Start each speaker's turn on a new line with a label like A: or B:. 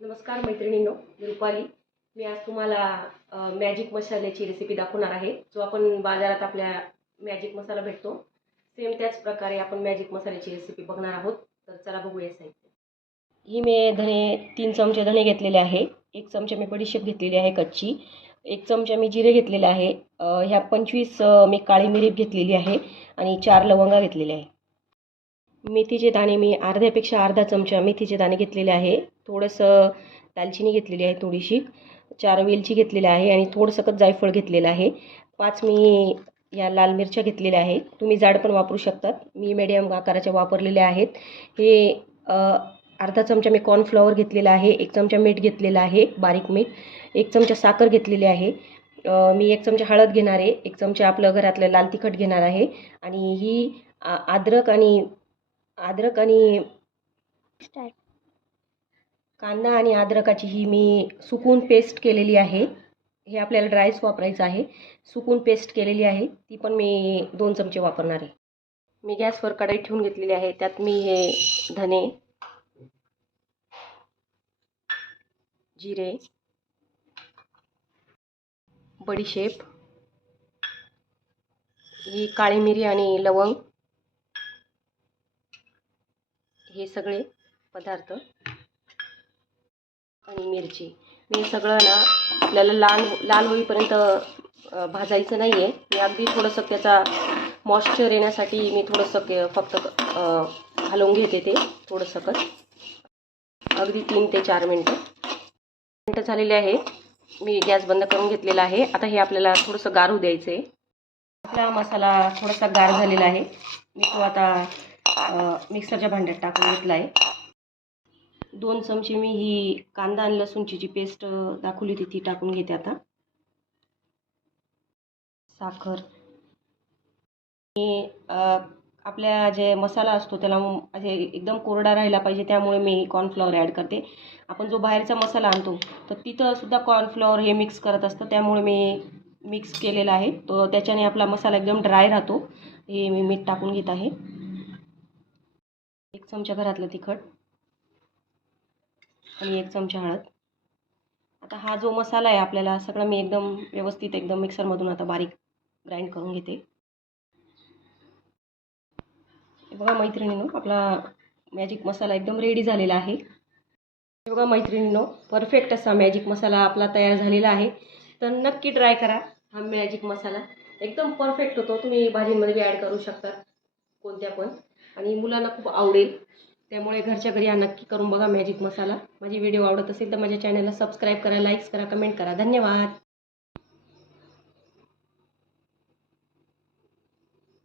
A: नमस्कार मैत्रिणींनो मी रुपाली. मी आज तुम्हाला मॅजिक मसाल्याची रेसिपी दाखवणार आहे. जो आपण बाजारात आपल्या मॅजिक मसाला भेटतो सेम त्याच प्रकारे आपण मॅजिक मसाल्याची रेसिपी बघणार आहोत. तर चला बघूया साहित्य. ही मी धने तीन चमचे धने घेतलेले आहे. एक चमचा मी बडीशेप घेतलेली आहे कच्ची. एक चमचा मी जिरे घेतलेले आहे. ह्या पंचवीस मी काळी मिरी घेतलेली आहे आणि चार लवंगा घेतलेल्या आहे. मेथीचे दाणे मी अर्ध्यापेक्षा अर्धा चमचा मेथीचे दाणे घेतलेले आहे. थोडंसं दालचिनी घेतलेली आहे थोडीशी चार वेलची घेतलेली आहे आणि थोडंसं जायफळ घेतलेलं आहे. पाच मी या लाल मिरच्या घेतलेल्या आहे तुम्ही जाड पण वापरू शकतात. मी मीडियम आकाराच्या वापरलेल्या आहेत. हे अर्धा चमचा मी कॉर्नफ्लॉवर घेतलेला आहे एक चमचा मीठ घेतलेलं आहे बारीक मीठ एक चमचा साखर घेतलेली आहे. मी एक चमचा हळद घेणार आहे एक चमचा आपलं घरातलं लाल तिखट घेणार आहे. आणि ही आ- अद्रक आणि अद्रक आणि कांदा आणि अद्रकाची ही मी सुकून पेस्ट केलेली आहे. हे आपल्याला ड्रायच वापरायचं आहे. सुकून पेस्ट केलेली आहे. ती पण मी दोन चमचे वापरणार आहे. मी गॅसवर कढई ठेवून घेतलेली आहे. त्यात मी हे धने जिरे बडीशेप ही काळी मिरी आणि लवंग हे सगळे पदार्थ आणि मिरची. मी सगळं ना आपल्याला लाल हो-, लाल होईपर्यंत भाजायचं नाही आहे मी अगदी थोडंसं त्याचा मॉइश्चर येण्यासाठी मी थोडंसं के फक्त अ, हलवून घेते ते थोडंसं कच अगदी तीन ते चार मिनटं. मिनटं झालेले आहे. मी गॅस बंद करून घेतलेला आहे. आता हे आपल्याला थोडंसं गार होऊ द्यायचं आहे आपला मसाला थोडासा गार झालेला आहे. मी तो आता मिक्सरच्या भांड्यात टाकून घेतला आहे दोन चमचे मी ही कांदा आणि लसूणची जी पेस्ट दाखवली होती ती टाकून घेते आता. साखर. आणि आपल्या जे मसाला असतो त्याला असे एकदम कोरडा राहिला पाहिजे त्यामुळे मी कॉर्नफ्लॉवर ॲड करते. आपण जो बाहेरचा मसाला आणतो तर तिथंसुद्धा कॉर्नफ्लॉवर हे मिक्स करत असतं त्यामुळे मी मिक्स केलेला आहे. तो त्याच्याने आपला मसाला एकदम ड्राय राहतो. हे मी मीठ टाकून घेत आहे. एक चमचा घरातलं तिखट. आणि एक चमचा हळद. आता हा जो मसाला आहे आपल्याला सगळा मी एकदम व्यवस्थित एकदम मिक्सरमधून आता बारीक ग्राइंड करून घेते. बघा मैत्रिणीनो आपला मॅजिक मसाला एकदम रेडी झालेला आहे. बघा मैत्रिणीनो परफेक्ट असा मॅजिक मसाला आपला तयार झालेला आहे. तर नक्की ट्राय करा हा मॅजिक मसाला. एकदम परफेक्ट होतो. तुम्ही भाजींमध्ये ॲड करू शकता कोणत्या पण. आणि मुलांना खूप आवडेल. त्यामुळे घरच्या घरी हा नक्की करून बघा मॅजिक मसाला माझी व्हिडिओ आवडत असेल तर माझ्या चॅनलला सबस्क्राईब करा लाईक्स करा कमेंट करा. धन्यवाद!